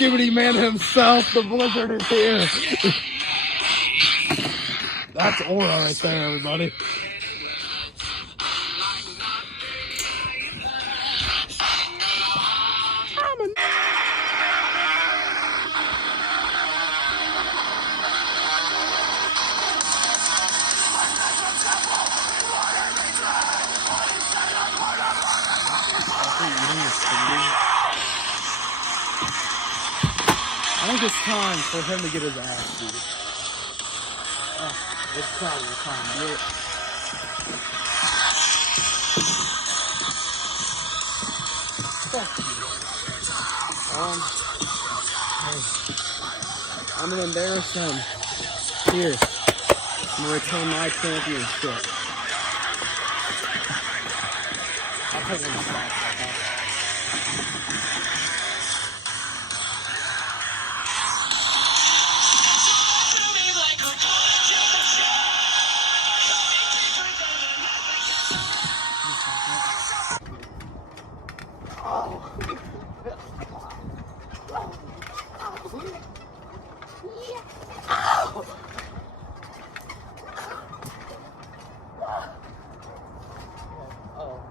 skibbity man himself, the Blizzard is here. That's aura right there, everybody. I think it's time for him to get his ass beat. It's probably time, dude. I'm gonna embarrass him. Here. I'm gonna retain my championship. I'll take him back.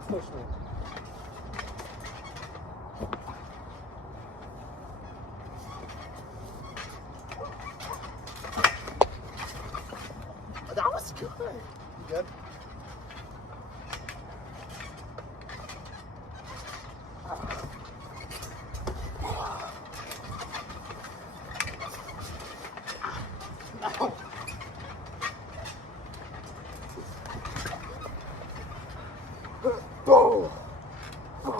Push me. That was good. You good? No. Oh. Oh.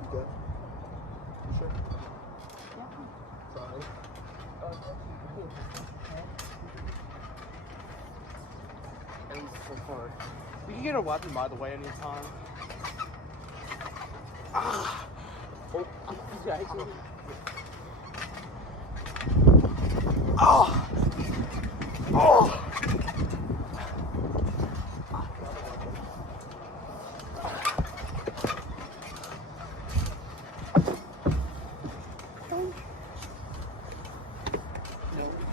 You good? You sure? Yeah. Sorry. It was so hard. We can get a weapon, by the way, anytime. Ah. Oh. Oh. Oh.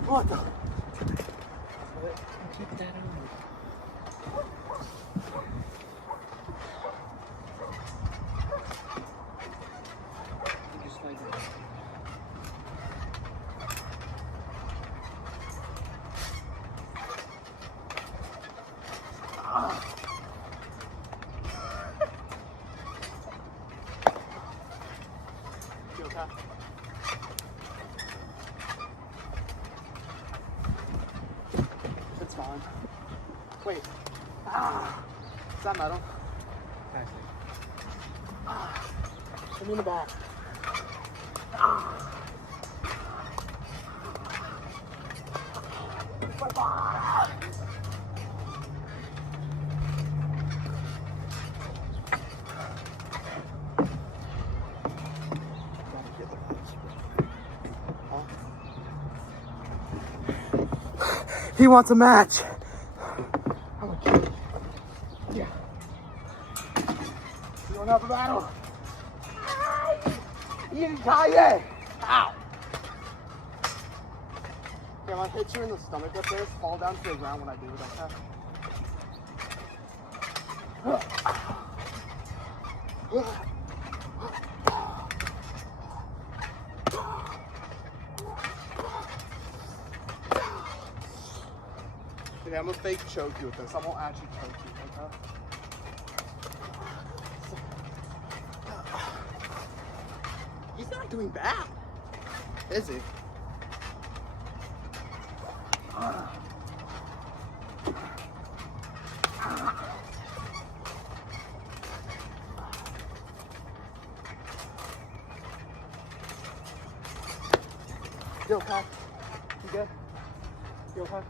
What the? Keep that on. Just like that. You okay? It's fine. Wait. Ah. Is that metal? I see. Ah. Put me in the back. Ah. He wants a match. Yeah. You don't have a battle. Yippee! Ow! Okay, I'm gonna hit you in the stomach with this. Fall down to the ground when I do it, okay? Okay, I'm gonna fake choke you with this. I won't actually choke you, okay? He's not doing bad, is he? You okay? You good? You okay?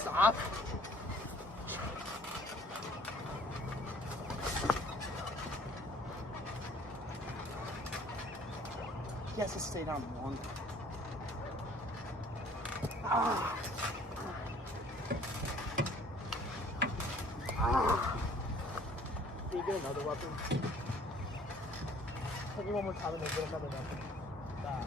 Stop. He has to stay down longer. Can you get another weapon? Hit me one more time and then get another weapon. That.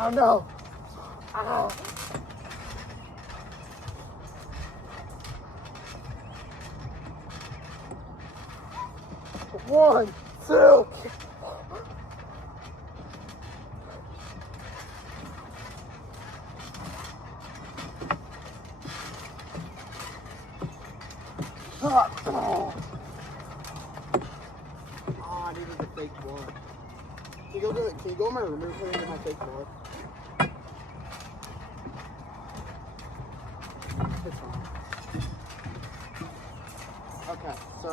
Oh no! Ow! One, two. Oh, I needed the fake blood. Can you go in my room and get my fake blood? It's fine. Okay, so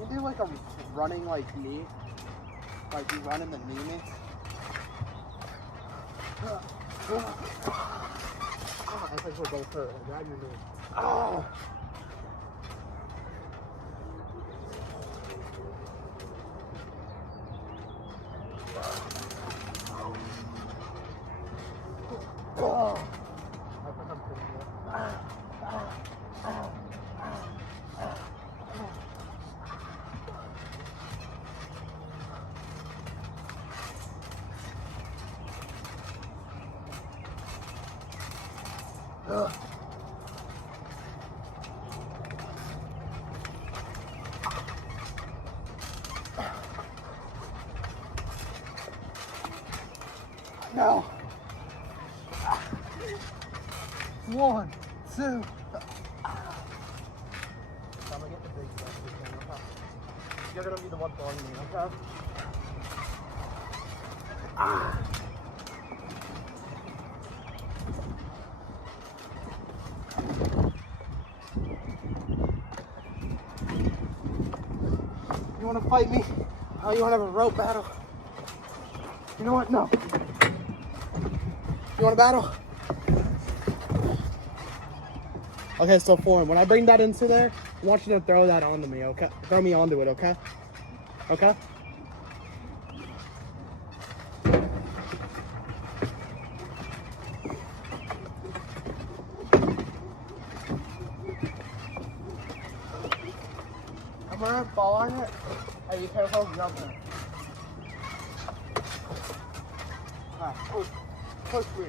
you do like a running like me. Like you run and then knee me. It's like we're both hurt. Like, grab your knee. Oh. No. 1, 2. I'm gonna get the big stuff. Okay? You're gonna be the one throwing me, okay? You wanna fight me? Oh, you wanna have a rope battle? You know what? No. You want to battle? Okay, so Foreign, when I bring that into there, I want you to throw that onto me, okay? Throw me onto it, okay? Okay? I'm gonna fall on it. Are you careful? Jump there. Alright, push me.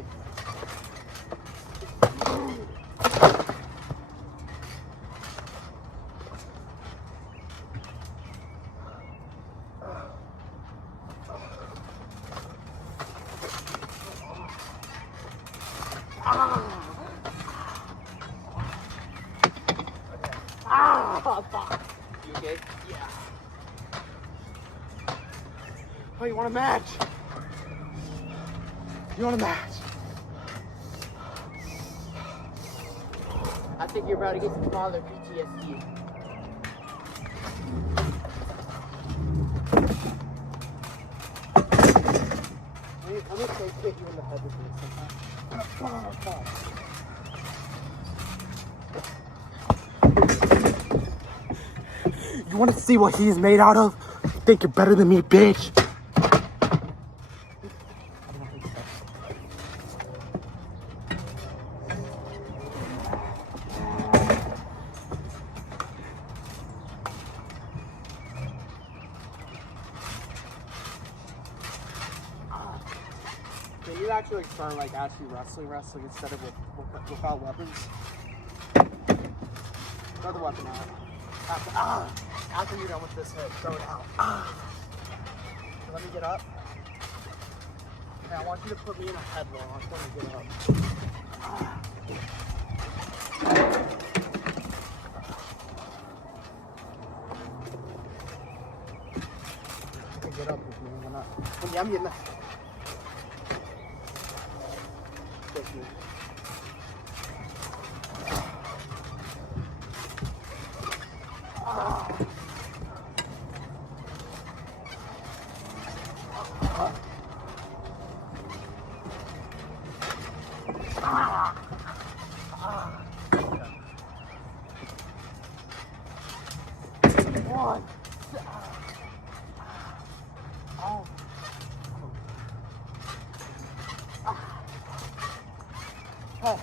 Fuck. You okay? Yeah. Oh, you want a match? You want a match? I think you're about to get some father PTSD. I'm gonna hit you in the head with this. You wanna see what he's made out of? You think you're better than me, bitch? Can you actually start like actually wrestling instead of without weapons? Throw the weapon out. After you're done with this hit, throw it out. So let me get up. Okay, I want you to put me in a headlock when I get up. Okay, get up with me. I'm getting up. One. Oh. Oh.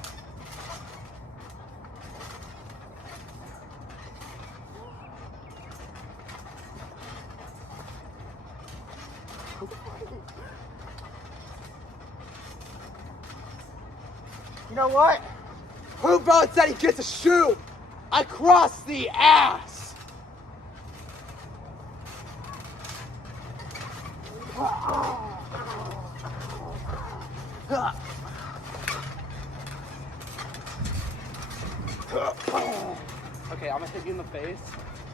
You know what? Who bro said he gets a shoe? Across the ass. Okay, I'm gonna hit you in the face.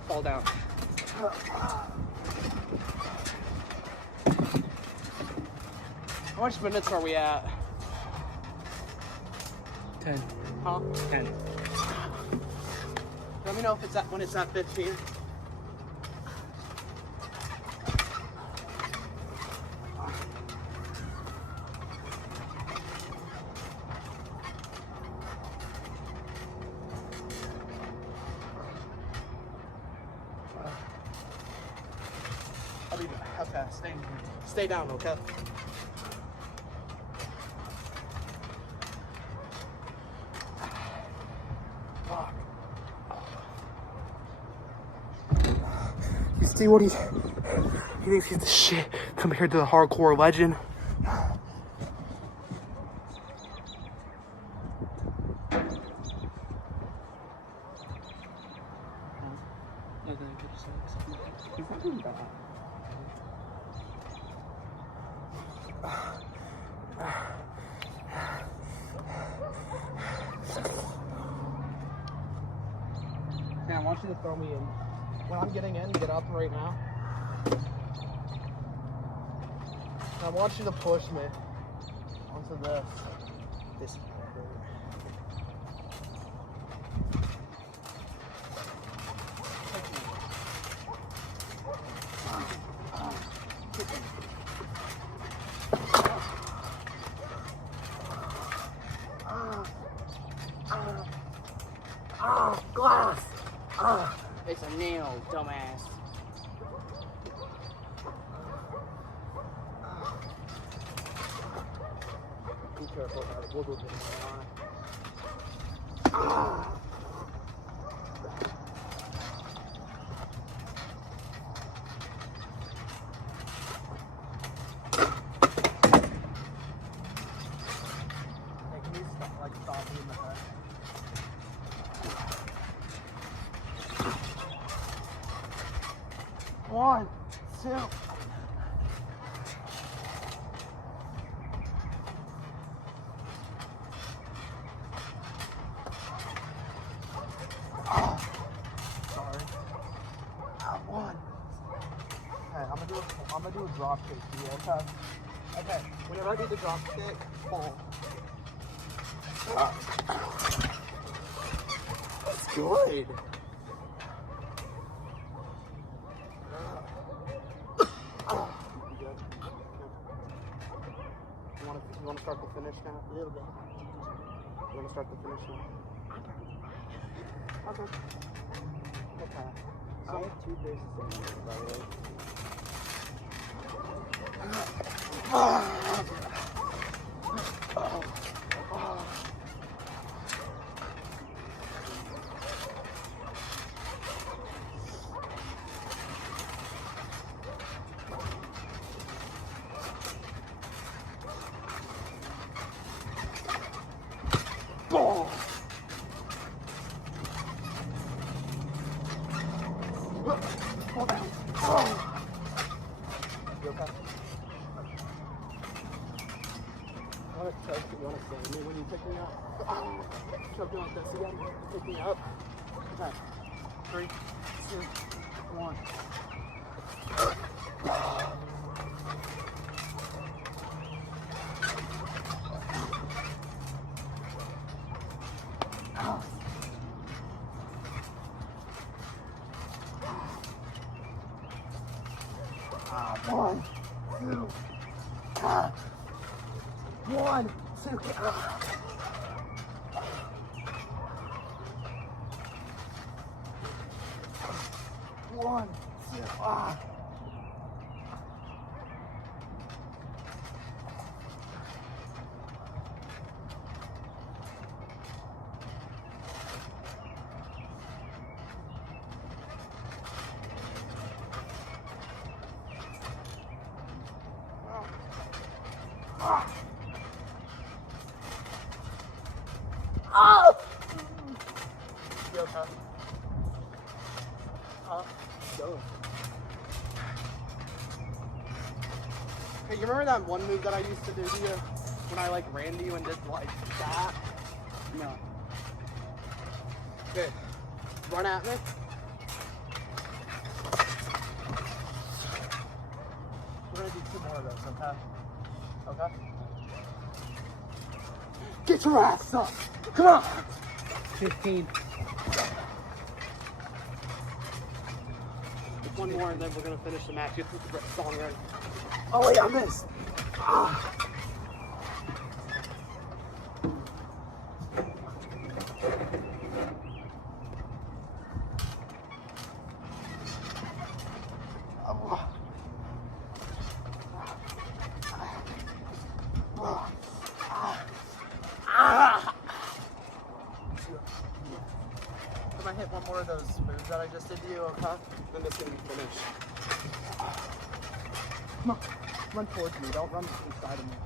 Fall down. How much minutes are we at? 10. Huh? 10. Let me know if it's at when it's at 15. I'll be back. Okay, stay down, okay? You see what he thinks he's the shit compared to the hardcore legend. Man, I want you to throw me in. When I'm getting in, get up right now. I want you to push me onto this. Glass! It's a nail, dumbass. Be careful about it. Wiggle it in my eye. Stop me in the head. One, two. Sorry. One. Okay, I'm gonna do a drop kick for you, okay? Okay, whenever I do the drop kick, fall. That's good. You want to start the finish now? A little bit. You want to start the finish now? Okay. Okay. I have 2 braces in here, by the way. Hold down. You okay? You want to save me when you pick me up? Choke me like this again. Pick me up. Okay. 3, 2, 1. One, two. One, two. One, two. Oh! You okay? Go. Hey, you remember that one move that I used to do to you when I like ran to you and did like that? No. Good. Run at me. We're gonna do 2 more of those, okay? Okay? Get your ass up! Come on! 15. One more and then we're gonna finish the match. Get the song ready. Oh wait, I missed. If I hit one more of those moves that I just did to you, okay? Then this is gonna be finished. Come on, run towards me. Don't run inside of me.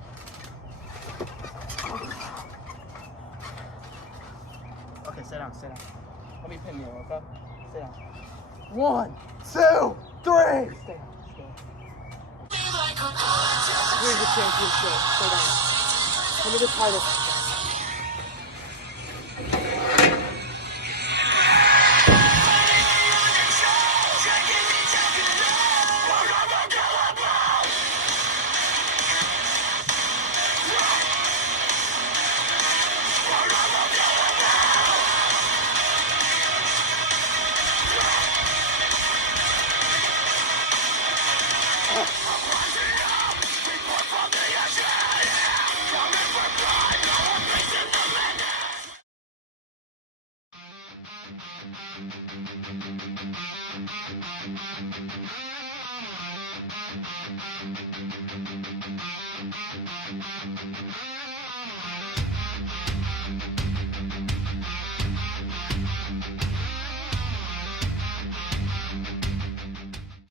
Okay, sit down, sit down. Let me pin you, okay? Sit down. 1, 2, 3. Stay down, stay down. Here's the championship. Stay down. Let me get title.